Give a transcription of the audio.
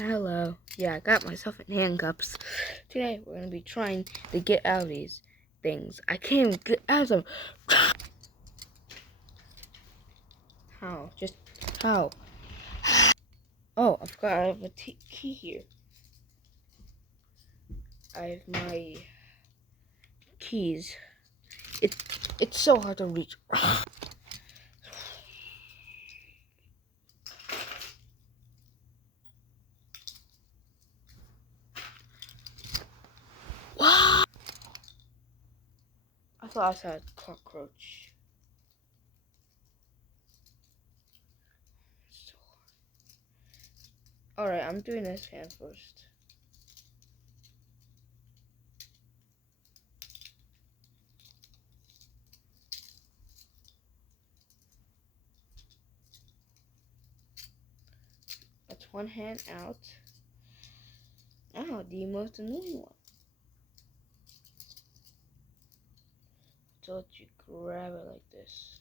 Hello. Yeah, I got myself in handcuffs. Today we're gonna be trying to get out of these things. I can't even get out of them. How? Just how? Oh, I forgot I have a key here. I have my keys. It's so hard to reach. What? I thought I saw a cockroach. So hard. Alright, I'm doing this hand first. That's one hand out. Now the most annoying one. So you grab it like this.